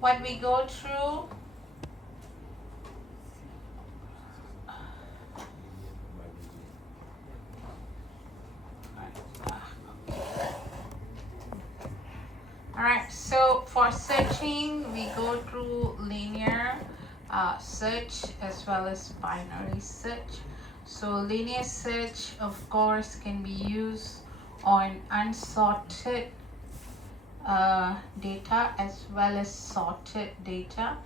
what we go through. Alright, so for searching, we go through linear search as well as binary search. So linear search, of course, can be used on unsorted data as well as sorted data.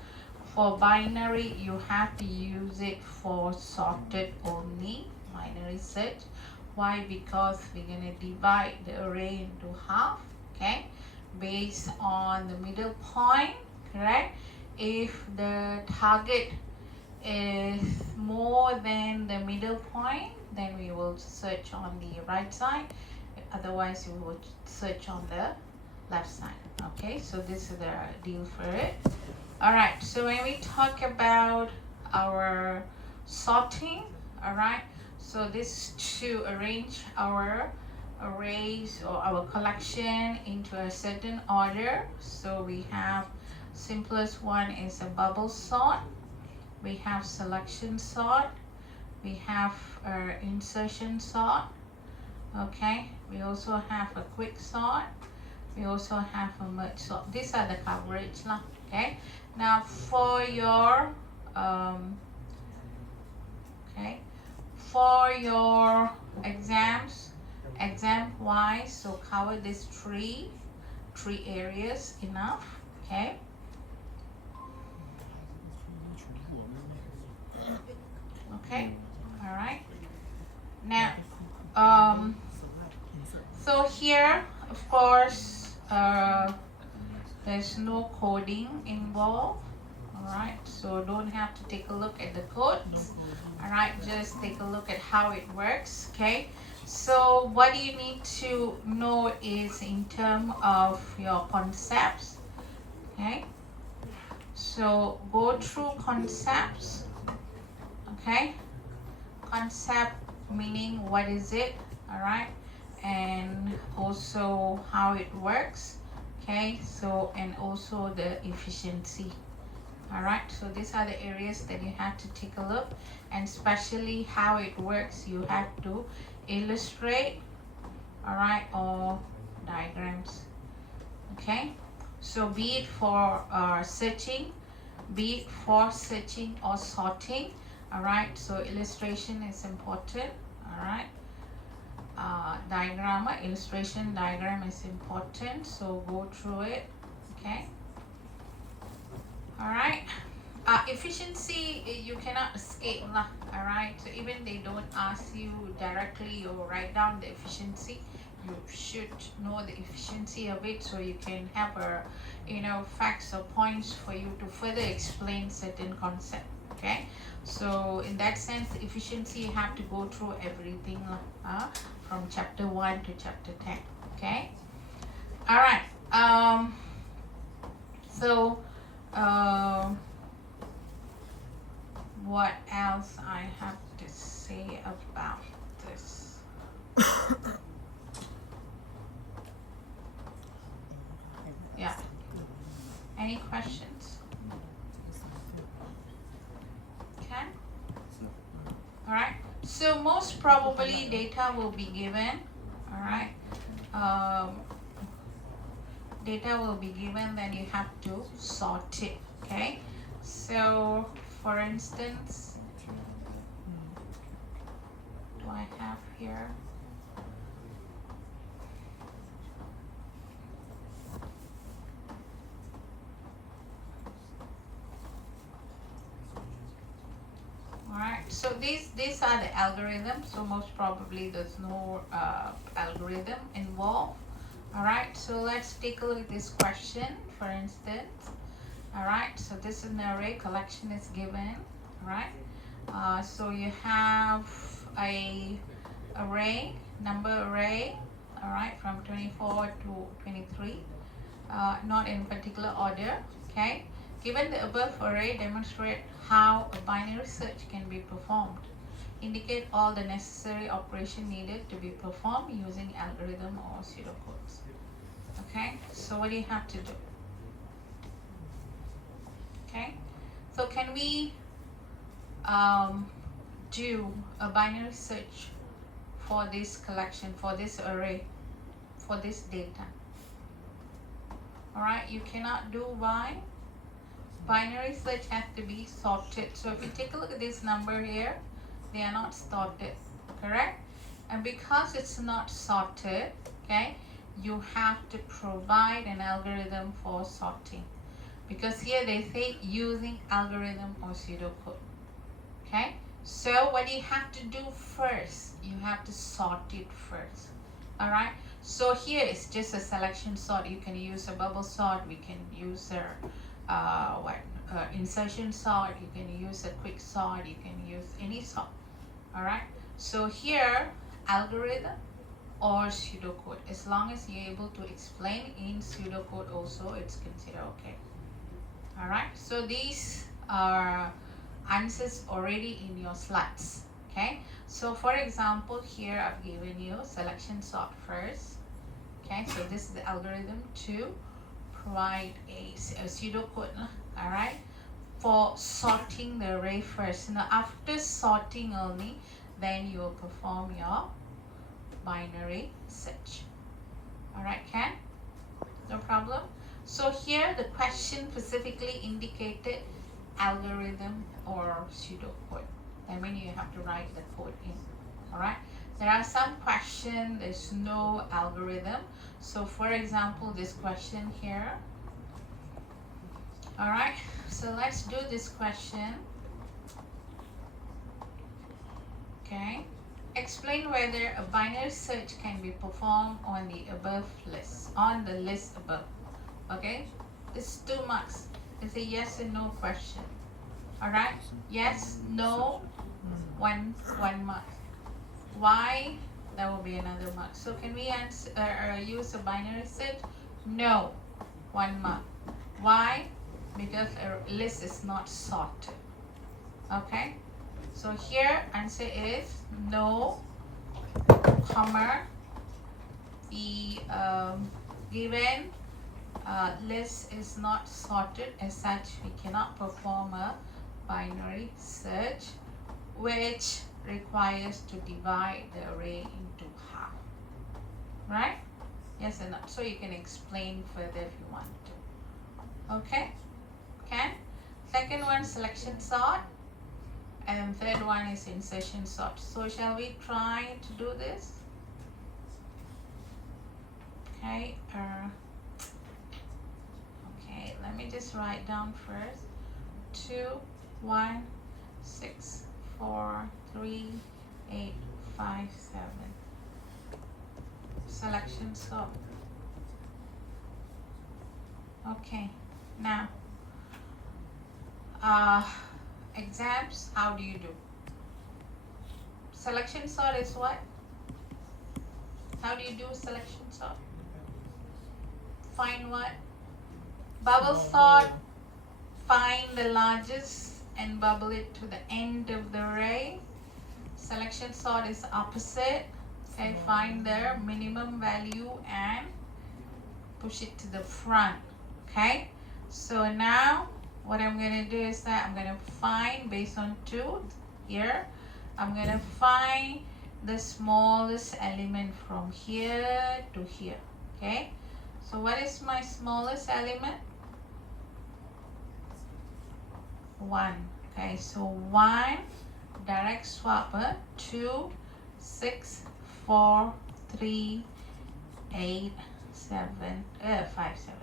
For binary, you have to use it for sorted only, binary search. Why? Because we're going to divide the array into half, okay, based on the middle point, correct? If the target is more than the middle point, then we will search on the right side. Otherwise, we will search on the left side. Okay, so this is the deal for it. All right, so when we talk about our sorting, all right, so this is to arrange our arrays or our collection into a certain order. So we have simplest one is a bubble sort, we have selection sort, we have insertion sort, okay, we also have a quick sort, we also have a merge sort. These are the coverage lah, okay. Now for your okay, for your exam wise, so cover these three areas enough, okay. Okay, all right. Now so here, of course, there's no coding involved. All right, so don't have to take a look at the code. All right, just take a look at how it works. Okay, so what you need to know is in terms of your concepts. Okay, so go through concepts. Okay, concept meaning what is it, all right, and also how it works. Okay, so and also the efficiency. All right, so these are the areas that you have to take a look, and especially how it works, you have to illustrate, all right, or diagrams. Okay, so be it for searching, be it for searching or sorting, all right, so illustration is important, all right. Diagram, illustration diagram is important, so go through it, okay. All right, efficiency, you cannot escape lah, all right. So even they don't ask you directly or write down the efficiency, you should know the efficiency of it, so you can have a facts or points for you to further explain certain concept, okay. So in that sense, efficiency, you have to go through everything from chapter 1 to chapter 10, okay. All right, so what else I have to say about this? Yeah, any questions? Okay, all right, so most probably data will be given, all right. Data will be given, then you have to sort it, okay. So for instance, do I have here? All right, so these are the algorithms, so most probably there's no algorithm involved. All right, so let's take a look at this question, for instance. All right, so this is an array, collection is given, all right. So you have a array, number array, all right, from 24 to 23, not in particular order, okay. Given the above array, demonstrate how a binary search can be performed. Indicate all the necessary operation needed to be performed using algorithm or pseudocodes. Okay, so what do you have to do? So can we do a binary search for this collection, for this array, for this data? All right, you cannot do. Why? Binary search has to be sorted. So if you take a look at this number here, they are not sorted, correct? And because it's not sorted, okay, you have to provide an algorithm for sorting, because here they say using algorithm or pseudocode. Okay, so what you have to do first, you have to sort it first. All right, so here it's just a selection sort. You can use a bubble sort, we can use a insertion sort, you can use a quick sort, you can use any sort. All right, so here algorithm or pseudocode, as long as you're able to explain in pseudocode also, it's considered okay. All right, so these are answers already in your slides. Okay, so for example, here I've given you selection sort first. Okay, so this is the algorithm to provide a pseudocode, all right, for sorting the array first. Now after sorting only, then you will perform your binary search. All right, Ken? No problem. So here the question specifically indicated algorithm or pseudocode. That means you have to write the code in. All right. There are some questions there's no algorithm. So for example, this question here. All right. So let's do this question. Okay. Explain whether a binary search can be performed on the above list, on the list above. Okay. This is 2 marks. It's a yes and no question. All right. Yes, no, one mark. Why? That will be another mark. So can we answer, use a binary search? No, 1 mark. Why? Because a list is not sorted. Okay. So here answer is no, comma, the given list is not sorted, as such we cannot perform a binary search, which requires to divide the array into half. Right? Yes or no? So you can explain further if you want to. Okay? Can? Second one, selection sort. And third one is insertion sort. So shall we try to do this? Okay. Okay, let me just write down first. 2, 1, 6, 4, 3, 8, 5, 7. Selection sort. Okay, now exams, how do you do? Selection sort is what? How do you do selection sort? Find what? Bubble sort. Find the largest and bubble it to the end of the array. Selection sort is opposite. Okay, find their minimum value and push it to the front. Okay, so now what I'm going to do is that I'm going to find, based on 2 here, I'm going to find the smallest element from here to here. Okay, so what is my smallest element? 1. Okay, so 1, direct swap, 2, 6, 4, 3, 8, 7, 5, 7.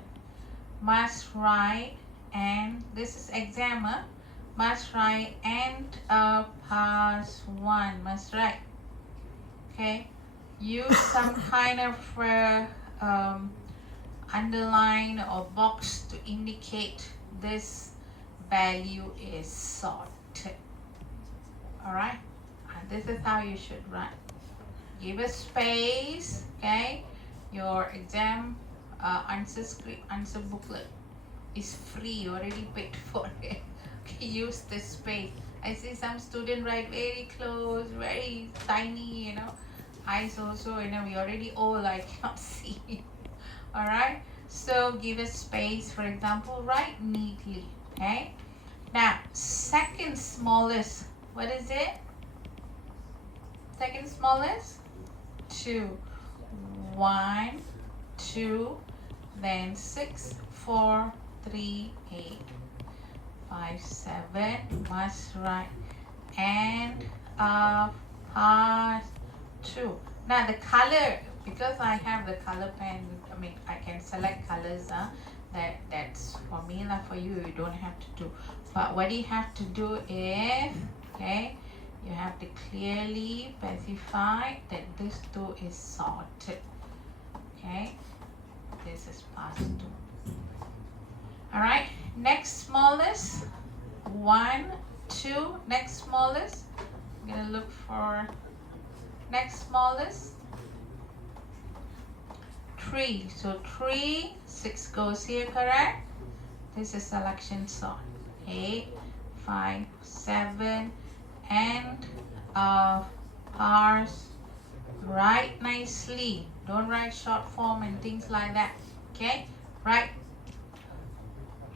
Must write, and this is exam, must write and pass 1, must write. Okay, use some kind of underline or box to indicate this value is sorted. All right, and this is how you should write. Give a space. Okay, your exam answer script, answer booklet is free. You already paid for it. Okay, use this space. I see some student write very close, very tiny, eyes also, we already old, I cannot see. All right, so give a space. For example, write neatly. Okay, Now, second smallest, what is it? Second smallest? 2. 1, 2, then 6, 4, 3, 8, 5, 7. Must write. And part 2. Now the color, because I have the color pen, I mean I can select colors. That's for me, like for you, you don't have to do. But what you have to do is, okay, you have to clearly specify that this 2 is sorted. Okay, this is past 2. All right, next smallest, 1, 2. Next smallest, I'm gonna look for next smallest, 3. So 3, 6 goes here, correct? This is selection sort. 8, 5, 7, and parse. Write nicely. Don't write short form and things like that. Okay, right?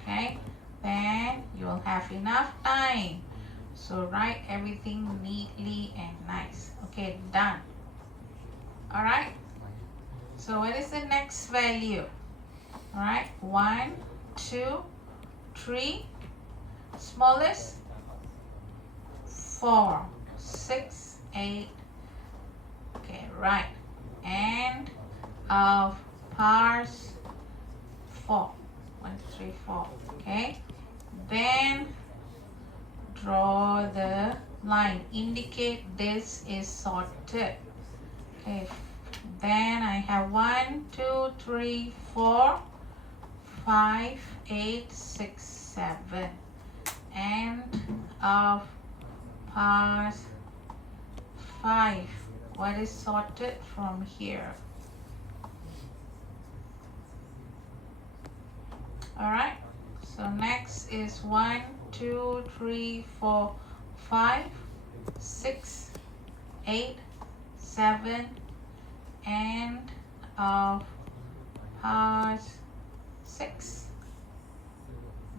Okay, then you will have enough time. So write everything neatly and nice. Okay, done. All right. So what is the next value? All right, 1, 2, 3. Smallest, 4, 6, 8. Okay, right. And parse 4. 1, 2, 3, 4. Okay. Then draw the line. Indicate this is sorted. Okay. Then I have 1, 2, 3, 4, 5, 8, 6, 7. And parse 5. What is sorted from here? Alright, so next is 1, 2, 3, 4, 5, 6, 8, 7, and parse 6.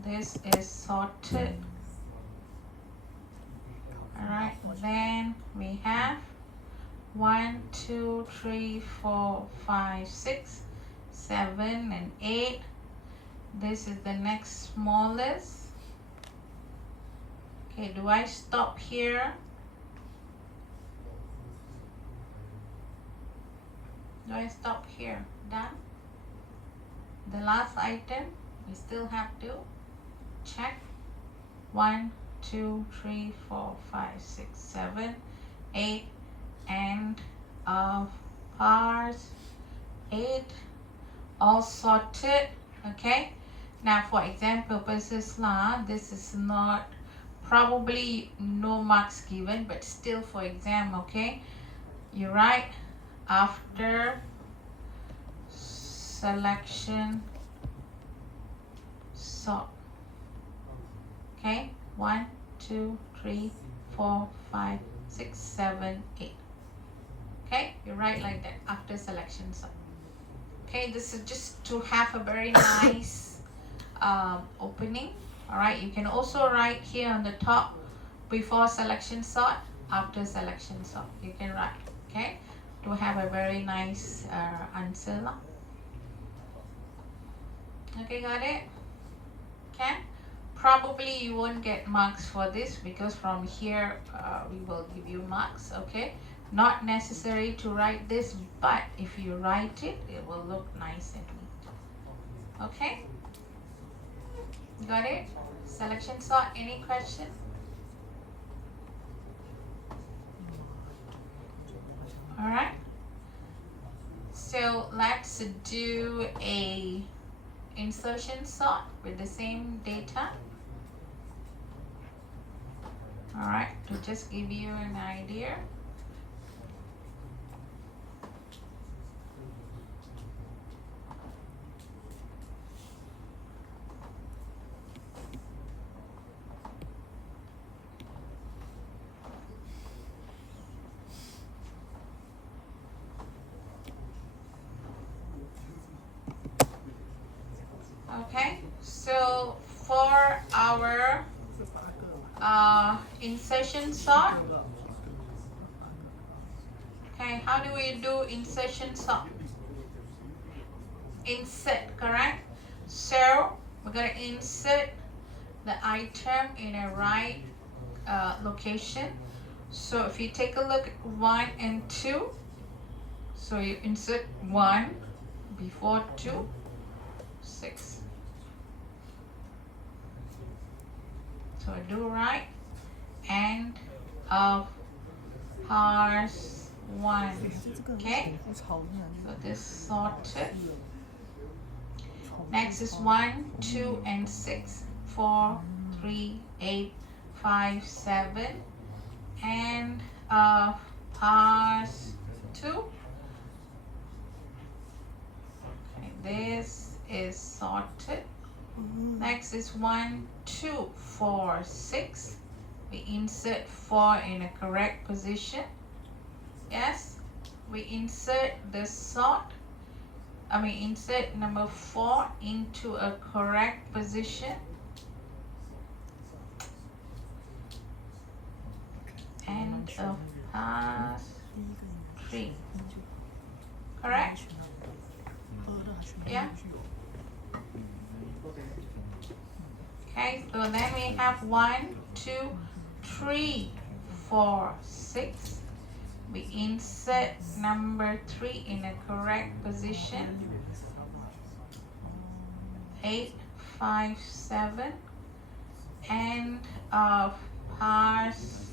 This is sorted. Alright, then we have 1, 2, 3, 4, 5, 6, 7, and 8. This is the next smallest. Okay, do I stop here? Do I stop here? Done? The last item, we still have to check. 1, 2, 3, 4, 5, 6, 7, 8, and parse 8. All sorted. Okay. Now for exam purposes, this is not, probably no marks given, but still for exam, okay, you write after selection sort. Okay, 1, 2, 3, 4, 5, 6, 7, 8. Okay, you write like that after selection sort. Okay, this is just to have a very nice opening. All right, you can also write here on the top, before selection sort, after selection sort. You can write, okay, to have a very nice answer. Okay, got it? Okay, probably you won't get marks for this, because from here we will give you marks. Okay, not necessary to write this, but if you write it, it will look nice and neat. Okay, got it? Selection sort. Any question? All right, so let's do a insertion sort with the same data. All right, to just give you an idea. Okay, so for our insertion sort. Okay, how do we do insertion sort? Insert, correct? So we're going to insert the item in a right location. So if you take a look at 1 and 2, so you insert 1 before 2, 6. So do right and of parse 1. Okay, so this sorted. Next is 1, 2, and 6, 4, 3, 8, 5, 7, and parse 2. Okay, this is sorted. Next is 1, 2, 4, 6. We insert 4 in a correct position. Yes, we insert the sort. Insert number 4 into a correct position. And a pass 3. Correct? Yeah? Okay, so then we have 1, 2, 3, 4, 6. We insert number 3 in a correct position. 8, 5, 7, and parse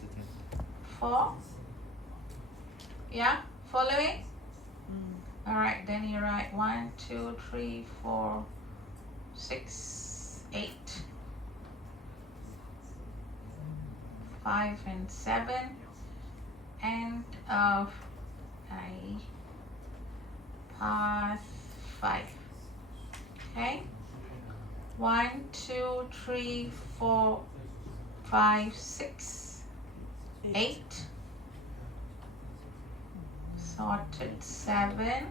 4. Yeah, following? Alright, then you write 1, 2, 3, 4, 6, 8, 5, and 7, and I pass 5. Okay, 1, 2, 3, 4, 5, 6, 8, sorted 7,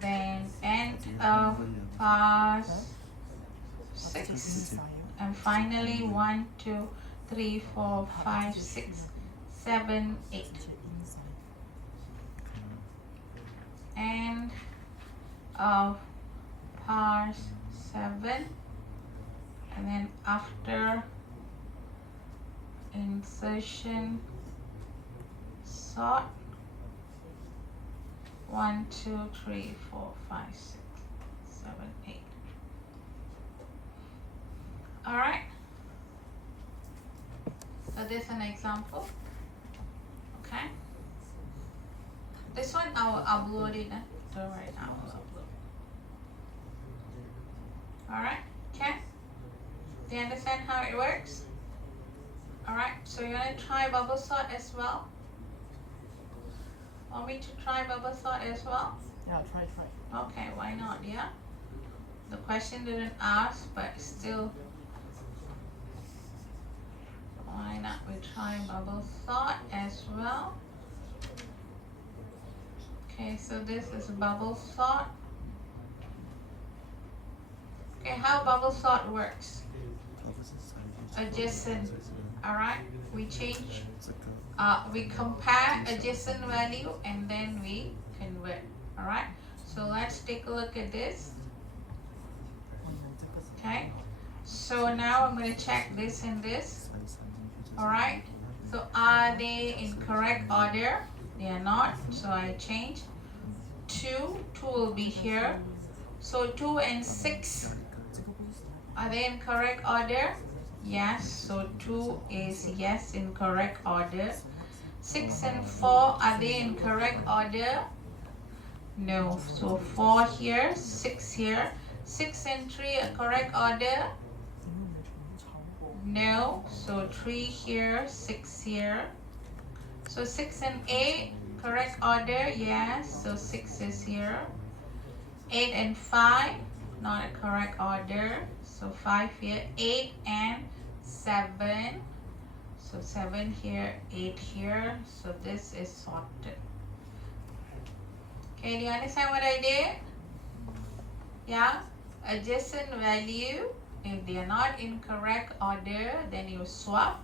then end of pass 6, and finally 1, 2, 3, 4, 5, 6, 7, 8. And of parse 7, and then after insertion sort 1, 2, 3, 4, 5, 6, 7, 8. All right. So this is an example. Okay. This one I will upload it. Don't worry, I will upload. All right. Okay. Do you understand how it works? All right. So you're gonna try bubble sort as well. Want me to try bubble sort as well? Yeah, try. Okay. Why not? Yeah. The question didn't ask, but still. Why not? We try bubble sort as well. Okay, so this is bubble sort. Okay, how bubble sort works? Adjacent. Alright, we change, we compare adjacent value and then we convert. Alright, so let's take a look at this. Okay, so now I'm going to check this and this. Alright, so are they in correct order? They are not, so I change. 2 will be here. So 2 and 6, are they in correct order? Yes, so 2 is yes in correct order. 6 and 4, are they in correct order? No, so 4 here, 6 here. 6 and 3 are correct order? No, so 3 here, 6 here. So 6 and 8, correct order? Yes, so 6 is here. 8 and 5, not a correct order. So 5 here, 8 and 7. So 7 here, 8 here. So this is sorted. Okay, do you understand what I did? Yeah, adjacent value If they are not in correct order, then you swap.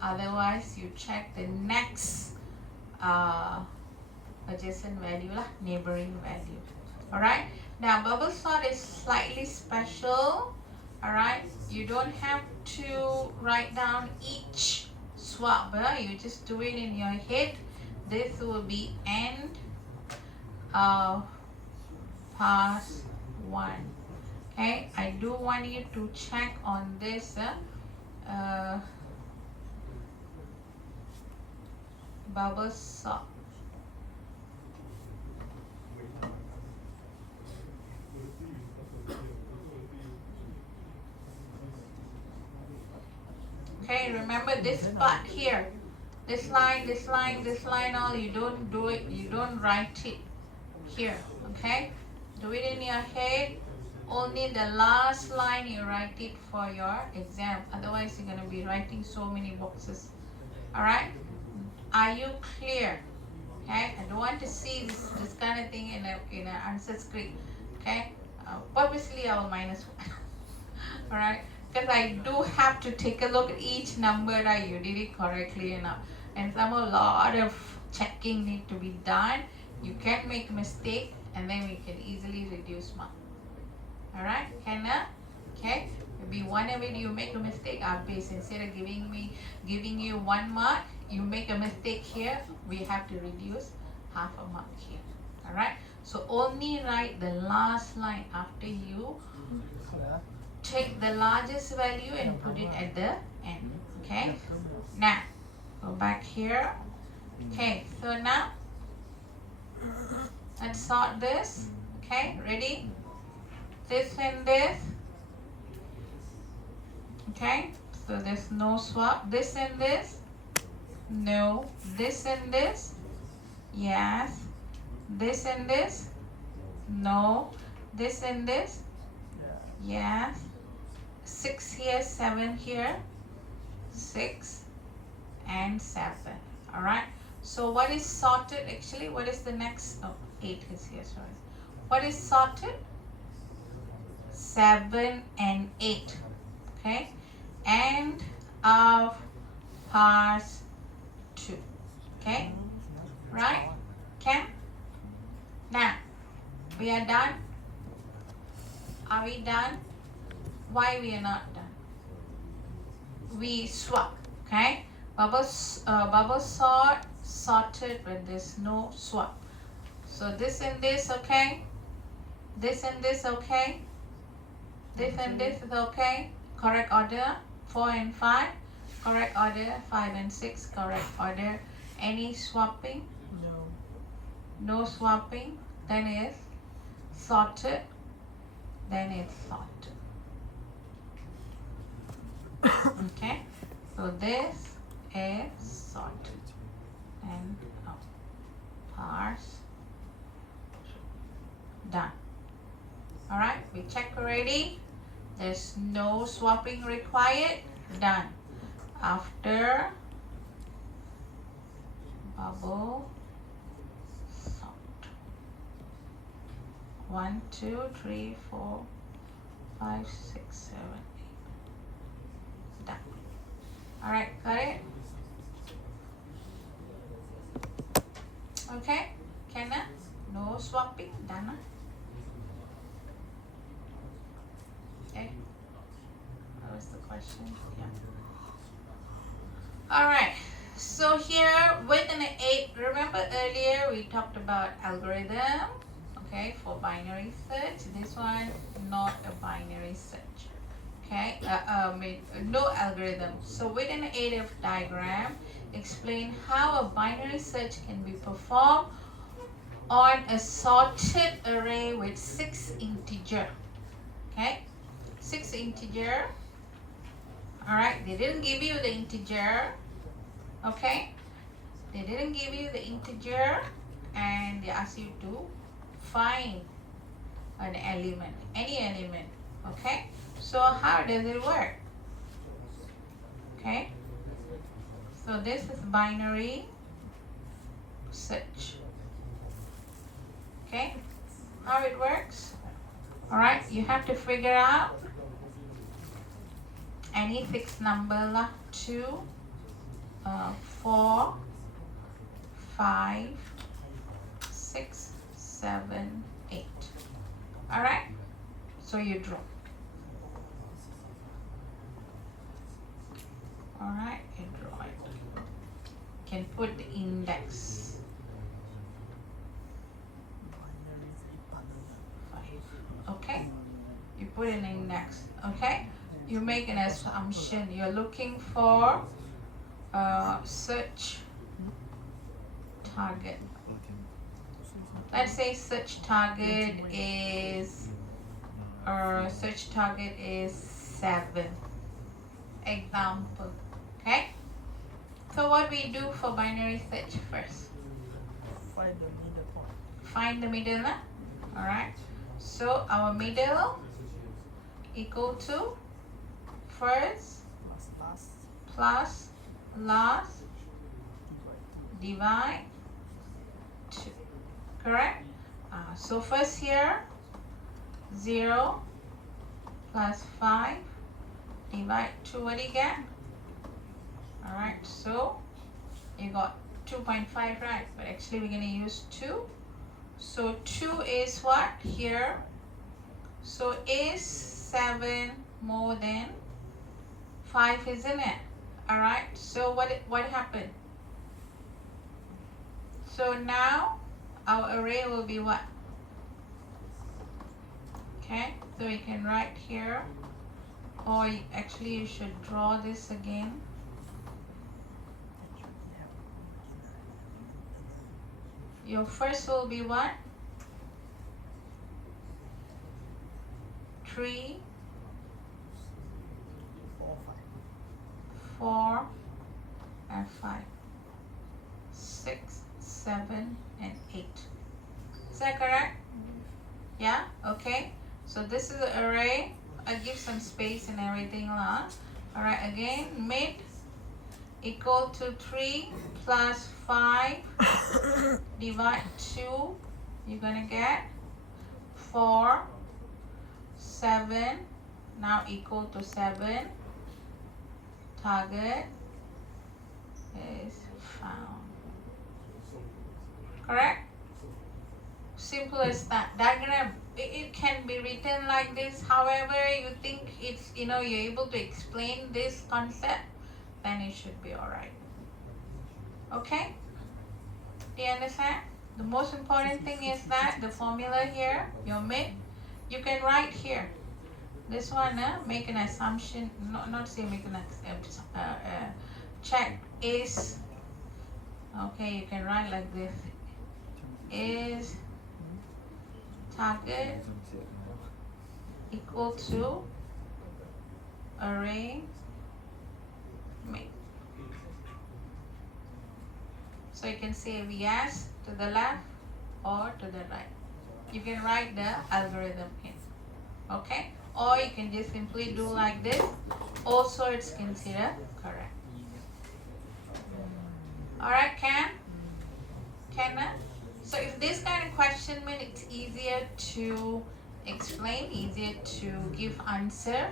Otherwise, you check the next adjacent value lah, neighboring value. Alright, now bubble sort is slightly special. Alright, you don't have to write down each swap, you just do it in your head. This will be end of pass 1. Okay, I do want you to check on this bubble sort. Okay, remember this part here. This line, this line, this line, all you don't do it, you don't write it here. Okay? Do it in your head. Only the last line you write it for your exam. Otherwise, you're gonna be writing so many boxes. Alright? Are you clear? Okay? I don't want to see this kind of thing in an answer script. Okay? Purposely I will minus 1. Alright? Because I do have to take a look at each number that you did it correctly enough. And a lot of checking need to be done. You can make a mistake and then we can easily reduce mark. Alright? Okay? Maybe one of it you make a mistake, instead of giving you 1 mark, you make a mistake here, we have to reduce half a mark here. Alright? So only write the last line after you take the largest value and put it at the end. Okay? Now, go back here. Okay, so now let's sort this. Okay, ready? This and this. Okay, so there's no swap. This and this. No. This and this. Yes. This and this. No. This and this. Yes. 6 here, 7 here. 6 and 7. Alright. So what is sorted actually? What is the next? Oh, 8 is here, sorry. What is sorted? 7 and 8. Okay. End of pass 2. Okay. Right? Can? Now, we are done. Are we done? Why we are not done? We swap. Okay. Bubble sort sorted when there's no swap. So this and this, okay. This and this, okay. This and this is okay. Correct order. 4 and 5. Correct order. 5 and 6. Correct order. Any swapping? No. No swapping. Then it's sorted. Then it's sorted. Okay. So this is sorted. And parse. Done. Alright, we check already. There's no swapping required. Done. After bubble sort. 1, 2, 3, 4, 5, 6, 7, 8. Done. Alright, got it? Okay, can I? No swapping, done. Okay, that was the question. Yeah. Alright, so here with an 8, remember earlier we talked about algorithm, okay, for binary search. This one, not a binary search. Okay, no algorithm. So with an 8F diagram, explain how a binary search can be performed on a sorted array with 6 integer. Okay, 6 integer. Alright, they didn't give you the integer. Okay, they didn't give you the integer and they ask you to find an element, any element. Okay, so how does it work? Okay, so this is binary search. Okay, how it works? Alright, you have to figure out any fixed number lah. 2, 4, 5, 6, 7, 8. Alright, so you draw. Alright, you draw it. You can put the index. 5. Okay, you put an index. Okay, you make an assumption. You're looking for search target. Let's say search target is 7. Example. Okay. So what we do for binary search first? Find the middle point. Find the middle. Huh? All right. So our middle equal to first plus last divide 2. Correct? So first here 0 plus 5 divide 2. What do you get? Alright, so you got 2.5, right? But actually we're going to use 2. So 2 is what here? So is 7 more than 5, isn't it? Alright, so what happened? So now our array will be what? Okay, so we can write here, or actually you should draw this again. Your first will be what? 3, 4, and 5, 6, 7, and 8. Is that correct? Yeah? Okay. So this is the array. I'll give some space and everything lah. Alright, again, mid equal to 3 plus 5 divide 2. You're gonna get 4, 7, now equal to 7. Target is found. Correct? Simple as that. Diagram, it can be written like this. However you think it's, you're able to explain this concept, then it should be alright. Okay? Do you understand? The most important thing is that the formula here, your mid, you can write here. This one, make an assumption, not say make an check is, okay, you can write like this, is target equal to array mid. So you can say yes to the left or to the right. You can write the algorithm in. Okay? Or you can just simply do like this. Also, it's considered correct. Alright, Ken? So if this kind of question means it's easier to explain, easier to give answer,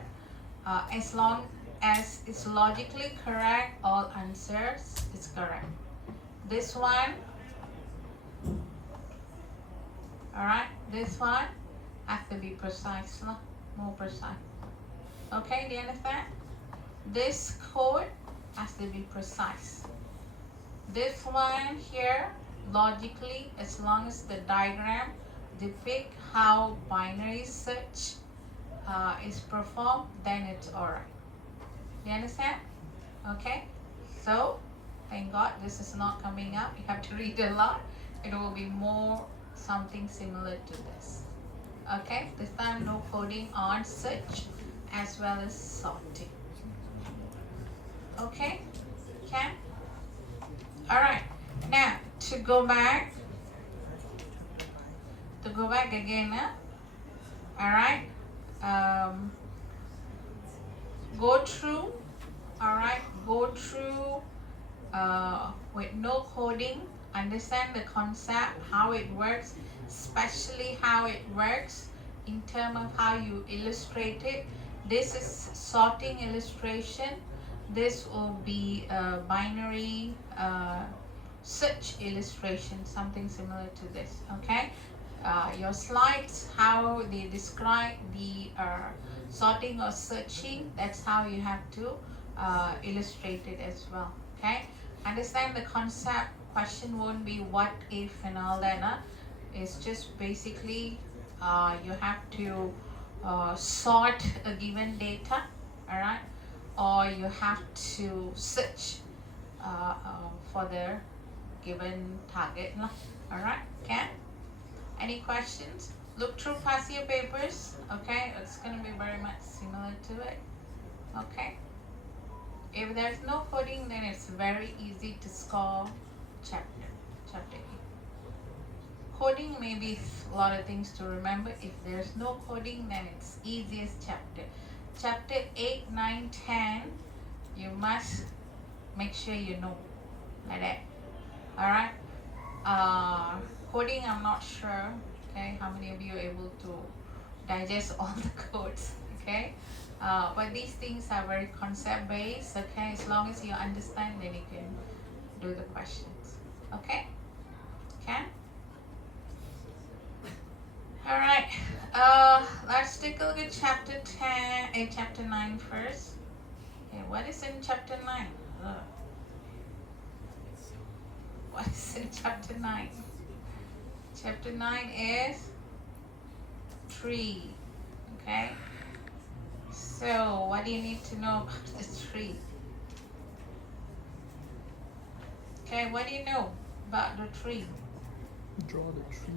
as long as it's logically correct, all answers is correct. This one, alright, this one has to be precise, more precise. Okay, do you understand? This code has to be precise. This one here, logically, as long as the diagram depict how binary search is performed, then it's alright. Do you understand? Okay, so thank God this is not coming up. You have to read a lot. It will be more something similar to this. Okay, this time no coding on search as well as sorting. Okay, Ken? Alright, now to go back again, alright, go through with no coding, understand the concept, how it works, especially how it works in terms of how you illustrate it, This is sorting illustration. This will be a binary search illustration, something similar to this. Okay, your slides, how they describe the sorting or searching, that's how you have to illustrate it as well. Okay, understand the concept. Question won't be what if and all that. It's just basically you have to sort a given data, all right, or you have to search for the given target, all right. Okay, any questions? Look through past year papers. Okay, it's going to be very much similar to it. Okay, if there's no coding, then it's very easy to score chapter A. Coding may be a lot of things to remember. If there's no coding, then it's easiest chapter. Chapter 8, 9, 10, you must make sure you know, like that. All right. Coding, I'm not sure. Okay, how many of you are able to digest all the codes? Okay, but these things are very concept based. Okay, as long as you understand, then you can do the questions. Okay. Okay. All right. Let's take a look at chapter 10, chapter 9 first. Okay, what is in chapter 9? What is in chapter 9? Chapter 9 is tree. Okay. So, what do you need to know about the tree? Okay, what do you know about the tree? Draw the tree.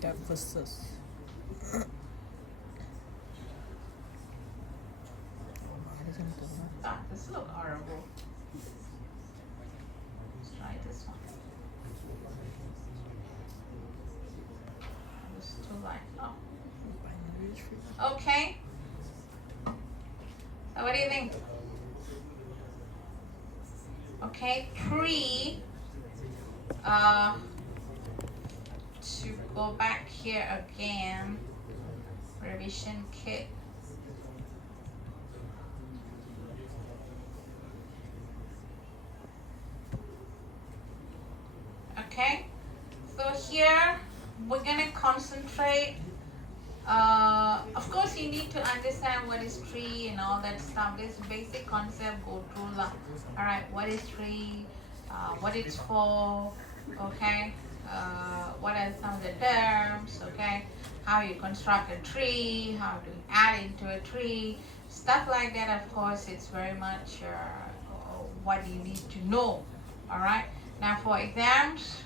That versus. Ah, this looks horrible. Let's try this one. It's too light. Oh. Okay. So what do you think? Okay, tree. To go back here again, revision kit. Okay, so here we're gonna concentrate. Of course, you need to understand what is tree and all that stuff. This basic concept go through lah. All right, what is tree? What it's for? Okay. What are some of the terms? Okay. How you construct a tree? How to add into a tree? Stuff like that. Of course, it's very much what you need to know. All right. Now for exams,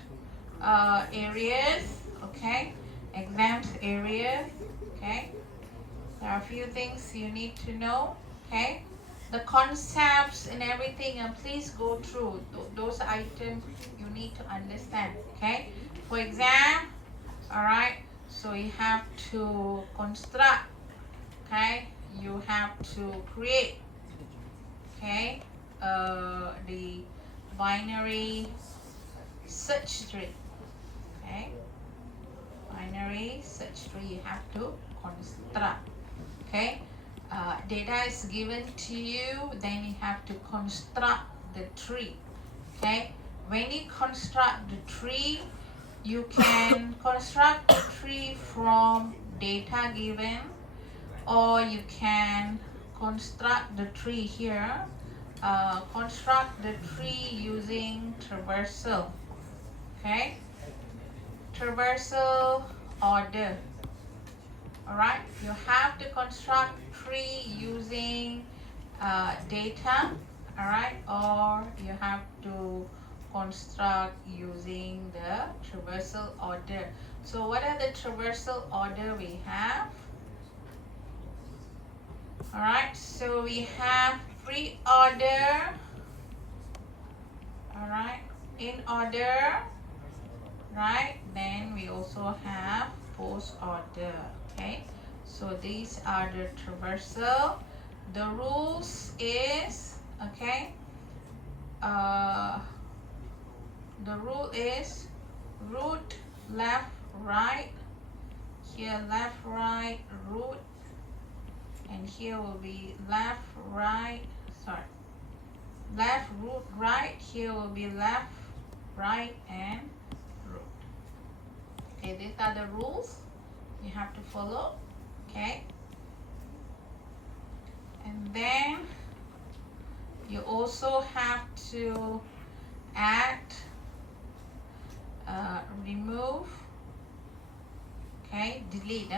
areas. Okay. Exams areas. Okay, there are a few things you need to know. Okay, the concepts and everything, and please go through those items you need to understand. Okay, for exam, all right, so you have to construct. Okay, you have to create. Okay, the binary search tree. Okay, binary search tree you have to construct. Okay, data is given to you, then you have to construct the tree. Okay, when you construct the tree, you can construct the tree from data given, or you can construct the tree here. Construct the tree using traversal. Okay, traversal order. Alright, you have to construct tree using data, alright, or you have to construct using the traversal order. So what are the traversal order we have? Alright, so we have pre-order, alright, in order, right, then we also have post order. Okay, so these are the traversal. The rules is, okay, the rule is root left right. here left, right, root, and here will be left, right, sorry, left, root, right, here will be left, right, and root. Okay, these are the rules you have to follow, okay? And then you also have to add, remove, okay, delete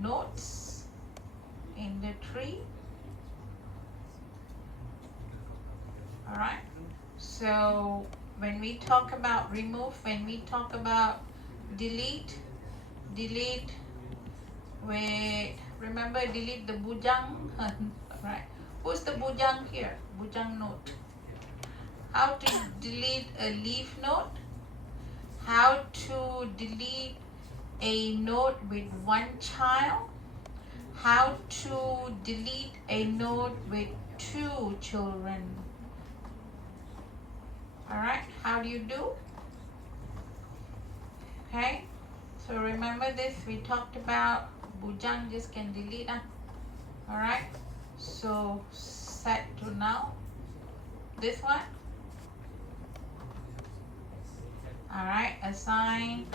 nodes in the tree. All right, so when we talk about remove, when we talk about delete with, remember, delete the bujang. Right, who's the bujang here? Bujang node. How to delete a leaf node, how to delete a node with one child, how to delete a node with 2 children. All right, how do you do? Okay, so remember this, we talked about bujang just can delete. All right, so set to now, this one. All right, assign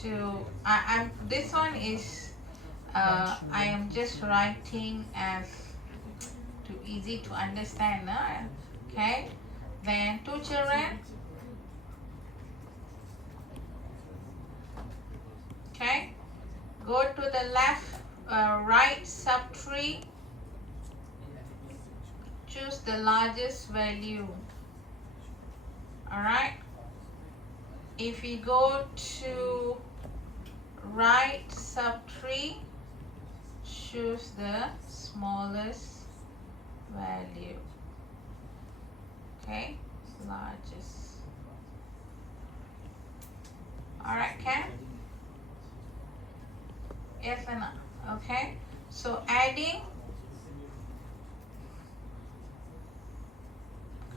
to, I'm this one is I am just writing as too easy to understand. Okay, then 2 children. Okay, go to the left, right subtree, choose the largest value. All right, if we go to right subtree, choose the smallest value. Okay, largest. All right, Ken? Yes and no. Okay, so adding,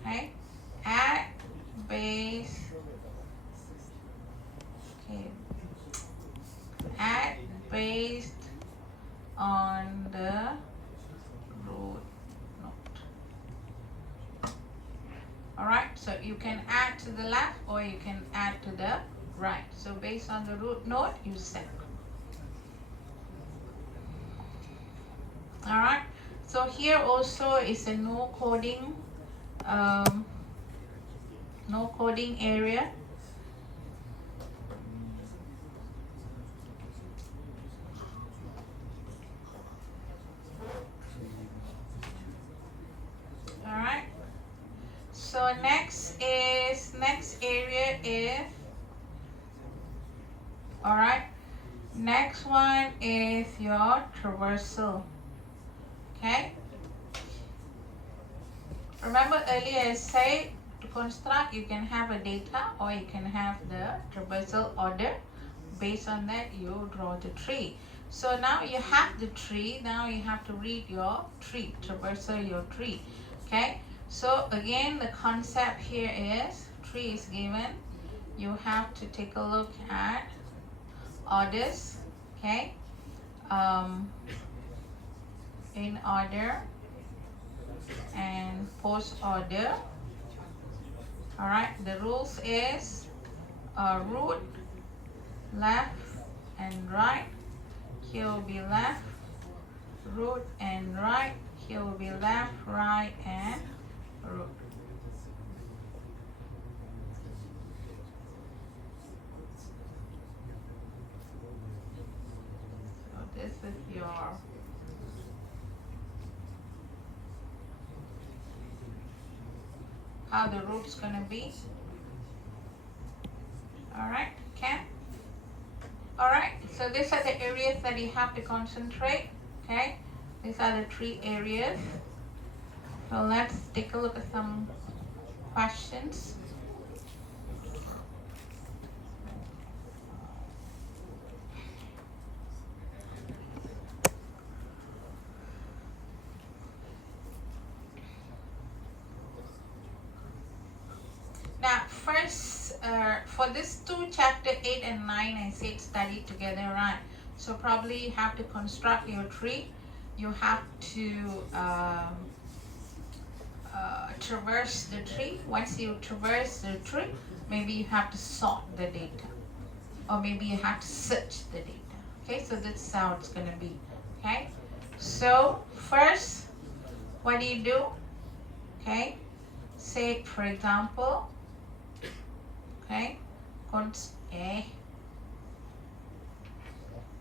okay, add base, okay, add based on the root node. All right, so you can add to the left or you can add to the right. So based on the root node, you set. All right, so here also is a no coding area. All right, so next area is, all right, next one is your traversal. Okay, remember earlier I said to construct you can have a data or you can have the traversal order. Based on that you draw the tree. So now you have the tree, now you have to read your tree, traversal your tree. Okay, so again the concept here is tree is given, you have to take a look at orders. Okay, in order and post order. All right, the rules is root, left and right. Here will be left, root and right. Here will be left, right and root. So this is your how the root's gonna be. All right, Ken? All right, so these are the areas that you have to concentrate, okay? These are the 3 areas. So let's take a look at some questions. Now, first, for this two, chapter 8 and 9, I said study together, right? So probably you have to construct your tree. You have to traverse the tree. Once you traverse the tree, maybe you have to sort the data, or maybe you have to search the data. Okay, so that's how it's going to be. Okay, so first, what do you do? Okay, say for example, okay,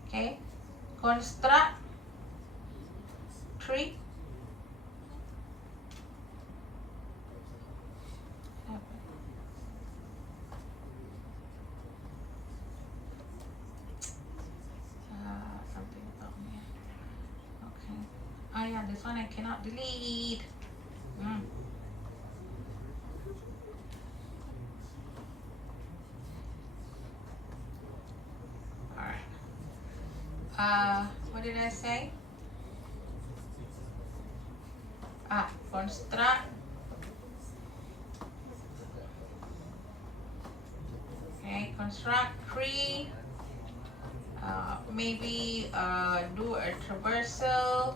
okay, construct tree. Something about me. Okay. Oh yeah, this one I cannot delete. Alright. What did I say? Construct. Okay, construct tree. Maybe do a traversal.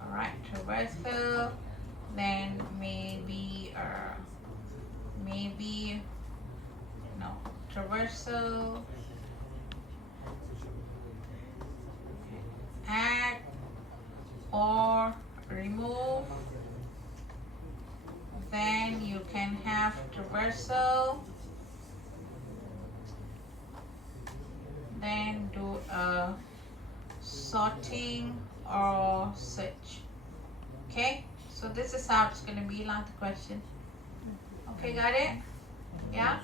Alright, traversal. Then maybe traversal. Add or remove. Then you can have traversal. Then do a sorting or search. Okay, so this is how it's going to be like the question. Okay, got it? Yeah?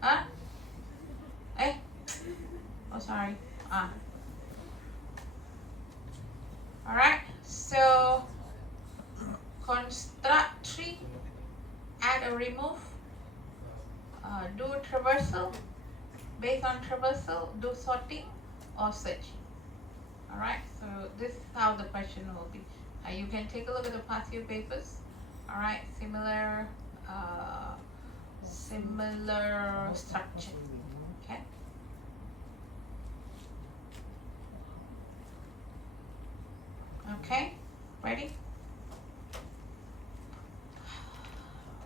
Huh? Hey? Oh, sorry. Alright, so construct tree, add or remove, do traversal, based on traversal, do sorting or searching. Alright, so this is how the question will be. You can take a look at the past few papers. Alright, similar structure. Okay. Okay, ready?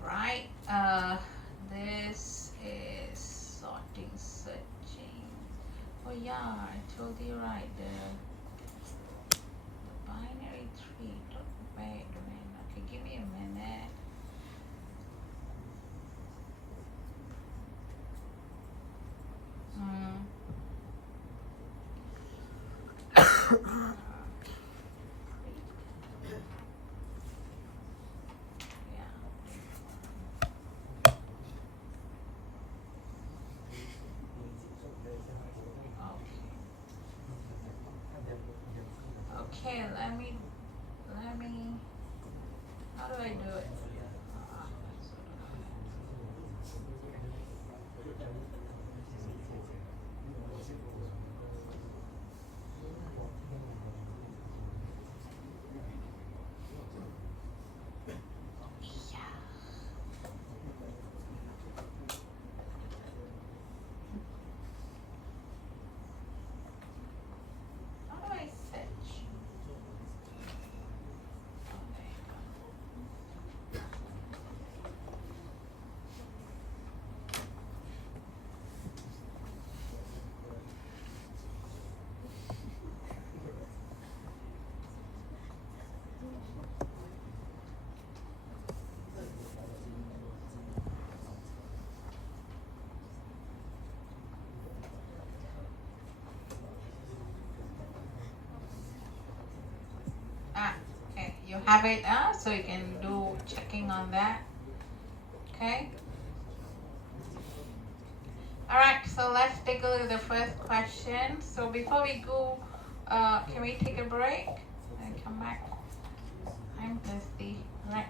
Right, this is sorting, searching. Oh yeah, I told you right, the binary tree. Wait a minute, okay, give me a minute. Okay, let me, how do I do it? How do I search? Okay, you have it, so you can do checking on that. Okay. Alright, so let's take a look at the first question. So before we go, can we take a break and come back? I'm thirsty. Alright.